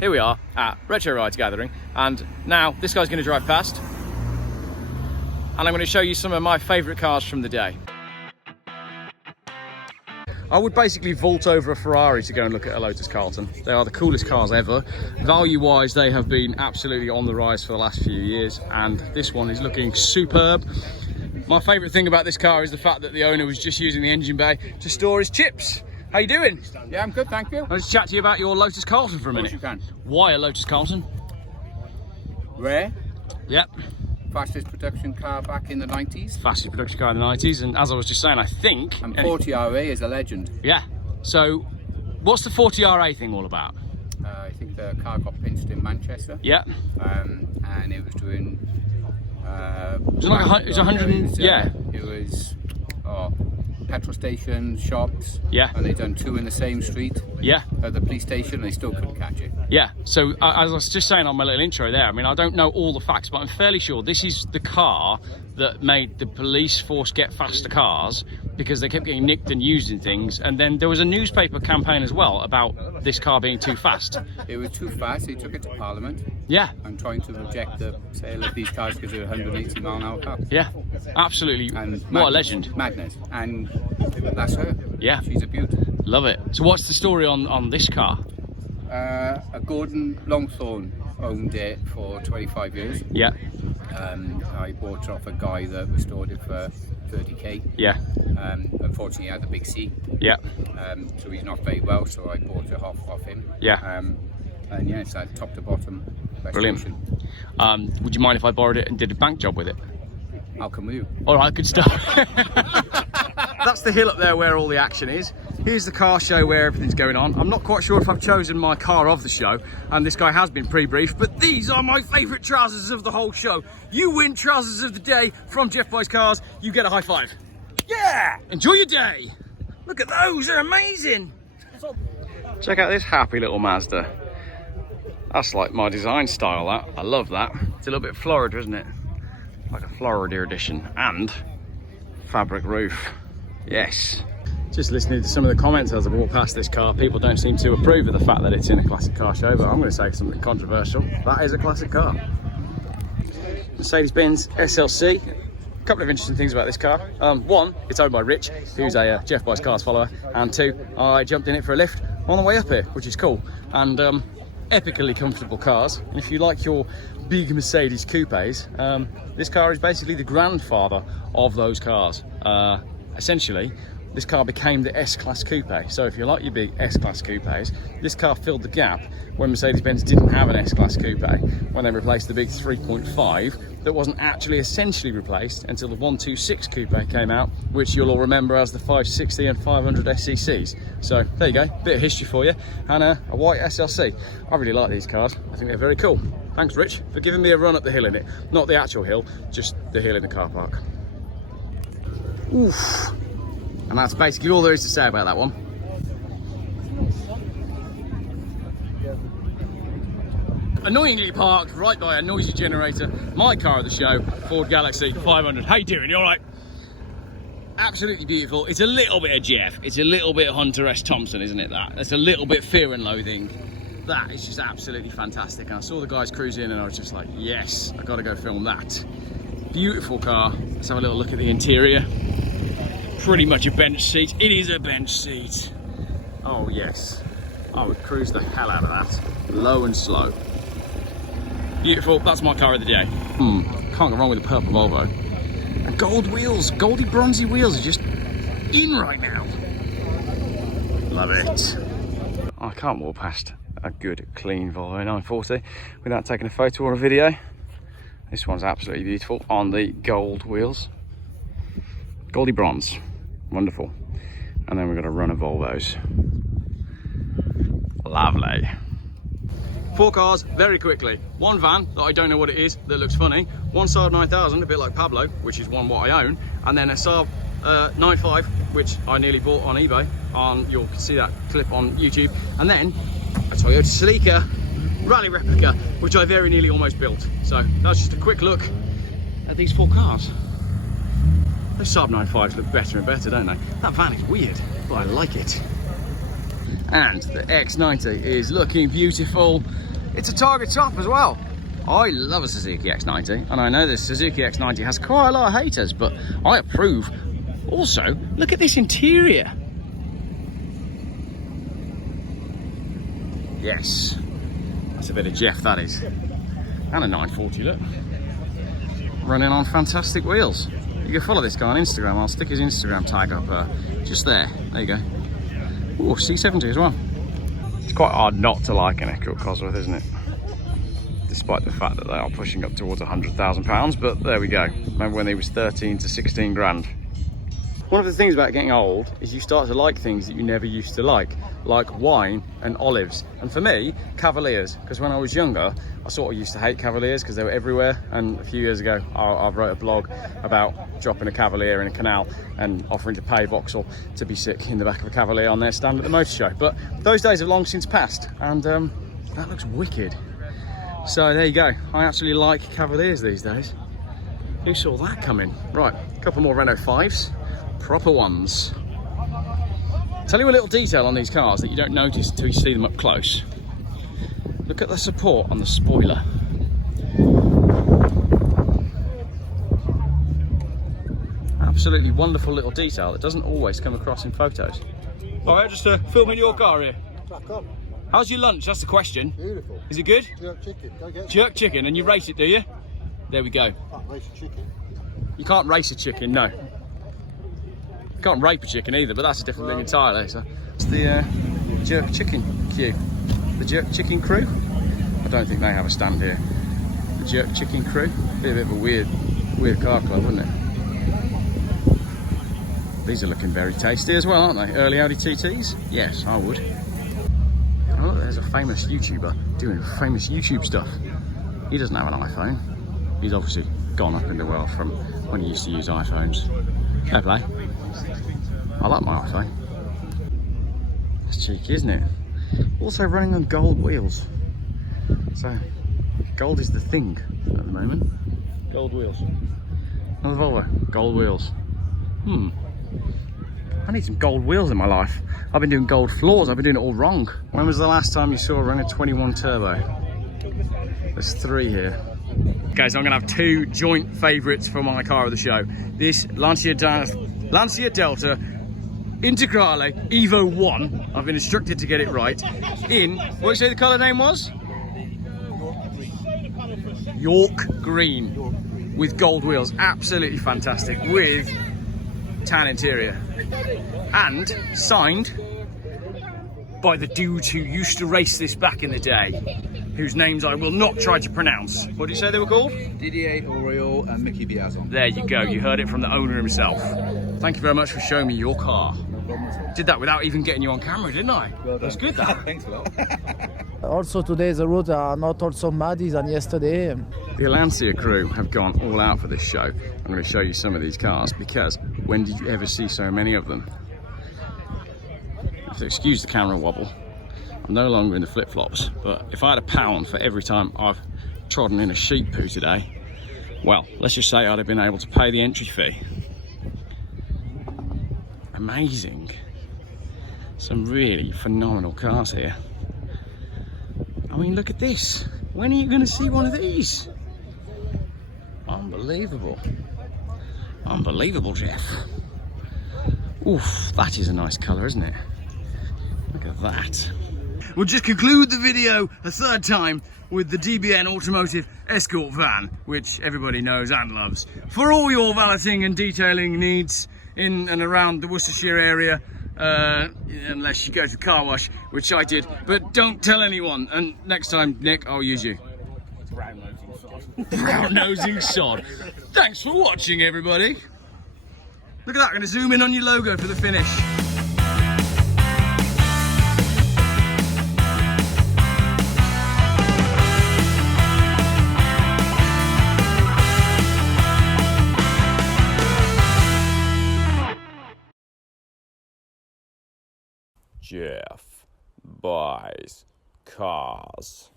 here we are at Retro Rides Gathering, and now this guy's going to drive past, and I'm going to show you some of my favourite cars from the day. I would basically vault over a Ferrari to go and look at a Lotus Carlton. They are the coolest cars ever. Value-wise, they have been absolutely on the rise for the last few years, and this one is looking superb. My favourite thing about this car is the fact that the owner was just using the engine bay to store his chips. How you doing? Yeah, I'm good, thank you. I'll just chat to you about your Lotus Carlton for a minute. Of course you can. Why a Lotus Carlton? Rare. Yep. Fastest production car back in the 90s. Fastest production car in the 90s, and as I was just saying, I think... And 40RA is a legend. Yeah. So, what's the 40RA thing all about? I think the car got pinched in Manchester. Yeah. And it was doing... it was like it was 100... yeah. It was... petrol stations, shops. Yeah. And they done two in the same street. Yeah. At the police station, and they still couldn't catch it. Yeah. So as I was just saying on my little intro there, I mean, I don't know all the facts, but I'm fairly sure this is the car that made the police force get faster cars because they kept getting nicked and used in things. And then there was a newspaper campaign as well about this car being too fast. It was too fast. They took it to Parliament. Yeah. And trying to reject the sale of these cars because they're 180 mile an hour cars. Yeah. Absolutely. And what a legend. Madness. And that's her. Yeah. She's a beaut. Love it. So what's the story on this car? A Gordon Longthorne owned it for 25 years. Yeah. I bought it off a guy that restored it for 30k. Yeah. Unfortunately, he had the big C. Yeah. So he's not very well, so I bought it off him. Yeah. And yeah, it's like top to bottom restoration. Brilliant. Would you mind if I borrowed it and did a bank job with it? I'll come with you. All right, good stuff. That's the hill up there where all the action is. Here's the car show where everything's going on. I'm not quite sure if I've chosen my car of the show, and this guy has been pre-briefed, but these are my favourite trousers of the whole show. You win trousers of the day from Geoff Buys Cars. You get a high five. Yeah! Enjoy your day. Look at those, they're amazing. Check out this happy little Mazda. That's like my design style, that. I love that. It's a little bit Florida, isn't it? Like a Florida edition. And fabric roof. Yes. Just listening to some of the comments as I walk past this car, people don't seem to approve of the fact that it's in a classic car show, but I'm going to say something controversial. That is a classic car. Mercedes-Benz Slc. A couple of interesting things about this car. One, it's owned by Rich, who's a Geoff Buys Cars follower, and two, I jumped in it for a lift on the way up here, which is cool. And epically comfortable cars. And if you like your big Mercedes coupes, this car is basically the grandfather of those cars. Essentially, this car became the S-Class coupe. So if you like your big S-Class coupes, this car filled the gap when Mercedes-Benz didn't have an S-Class coupe, when they replaced the big 3.5 that wasn't actually essentially replaced until the 126 coupe came out, which you'll all remember as the 560 and 500 SCCs. So there you go, bit of history for you, and a white SLC. I really like these cars. I think they're very cool. Thanks, Rich, for giving me a run up the hill in it. Not the actual hill, just the hill in the car park. Oof. And that's basically all there is to say about that one. Annoyingly parked right by a noisy generator, my car of the show, Ford Galaxy 500. How you doing? You all right? Absolutely beautiful. It's a little bit of Geoff. It's a little bit Hunter S. Thompson, isn't it, that? It's a little bit Fear and Loathing. That is just absolutely fantastic. And I saw the guys cruise in and I was just like, yes, I've got to go film that. Beautiful car. Let's have a little look at the interior. Pretty much a bench seat. It is a bench seat. Oh yes, I would cruise the hell out of that. Low and slow. Beautiful, that's my car of the day. Can't go wrong with a purple Volvo. And gold wheels, goldy bronzy wheels are just in right now. Love it. I can't walk past a good clean Volvo 940 without taking a photo or a video. This one's absolutely beautiful on the gold wheels. Goldy bronze, wonderful. And then we've got a run of Volvos. Lovely. 4 cars, very quickly. One van that I don't know what it is, that looks funny. One Saab 9000, a bit like Pablo, which is one what I own. And then a Saab 95, which I nearly bought on eBay. You'll see that clip on YouTube. And then a Toyota Celica rally replica, which I very nearly almost built. So that's just a quick look at these 4 cars. Those Saab 95s look better and better, don't they? That van is weird, but I like it. And the X90 is looking beautiful. It's a target top as well. I love a Suzuki X90, and I know the Suzuki X90 has quite a lot of haters, but I approve. Also, look at this interior. Yes, that's a bit of Geoff, that is. And a 940, look. Running on fantastic wheels. You can follow this guy on Instagram. I'll stick his Instagram tag up just there. There you go. Ooh, C70 as well. It's quite hard not to like an Echo Cosworth, isn't it? Despite the fact that they are pushing up towards £100,000, but there we go. Remember when he was 13 to 16 grand. One of the things about getting old is you start to like things that you never used to like wine and olives. And for me, Cavaliers, because when I was younger, I sort of used to hate Cavaliers because they were everywhere. And a few years ago, I wrote a blog about dropping a Cavalier in a canal and offering to pay Vauxhall to be sick in the back of a Cavalier on their stand at the motor show. But those days have long since passed, and that looks wicked. So there you go. I actually like Cavaliers these days. Who saw that coming? Right, a couple more Renault 5s. Proper ones. Tell you a little detail on these cars that you don't notice until you see them up close. Look at the support on the spoiler. Absolutely wonderful little detail that doesn't always come across in photos. Alright, just filming your car here. How's your lunch? That's the question. Beautiful. Is it good? Jerk chicken. Go get Jerk chicken, and you race it, do you? There we go. Can't race a chicken. You can't race a chicken, no. You can't rape a chicken either, but that's a different thing entirely. So it's the jerk chicken queue. The jerk chicken crew. I don't think they have a stand here. The jerk chicken crew. Be a bit of a weird car club, wouldn't it? These are looking very tasty as well, aren't they? Early Audi TTs? Yes, I would. Oh, look, there's a famous YouTuber doing famous YouTube stuff. He doesn't have an iPhone. He's obviously gone up in the world from when he used to use iPhones. Fair play. I like my iPhone. It's cheeky, isn't it? Also running on gold wheels. So, gold is the thing at the moment. Gold wheels. Another Volvo. Gold wheels. I need some gold wheels in my life. I've been doing gold floors. I've been doing it all wrong. When was the last time you saw a Renault 21 Turbo? There's 3 here. Okay, so I'm going to have 2 joint favourites for my car of the show. This Lancia Delta Integrale Evo 1. I've been instructed to get it right. In, what did you say the colour name was? York Green. With gold wheels. Absolutely fantastic. With tan interior. And signed by the dudes who used to race this back in the day, whose names I will not try to pronounce. What did you say they were called? Didier Auriol and Mickey Biazon. There you go, you heard it from the owner himself. Thank you very much for showing me your car. Did that without even getting you on camera, didn't I? Well done. That's good, that. Thanks a lot. Also today the roads are not also muddy than yesterday. The Lancia crew have gone all out for this show. I'm going to show you some of these cars because when did you ever see so many of them? So excuse the camera wobble. I'm no longer in the flip-flops, but if I had £1 for every time I've trodden in a sheep poo today, well, let's just say I'd have been able to pay the entry fee. Amazing. Some really phenomenal cars here. I mean, look at this. When are you going to see one of these? Unbelievable. Unbelievable, Geoff. Oof, that is a nice colour, isn't it? Look at that. We'll just conclude the video a 3rd time with the DBN Automotive Escort van, which everybody knows and loves. For all your valeting and detailing needs in and around the Worcestershire area, unless you go to car wash, which I did, but don't tell anyone. And next time, Nick, I'll use you. Brown-nosing sod. Thanks for watching, everybody. Look at that, I'm going to zoom in on your logo for the finish. Geoff buys cars.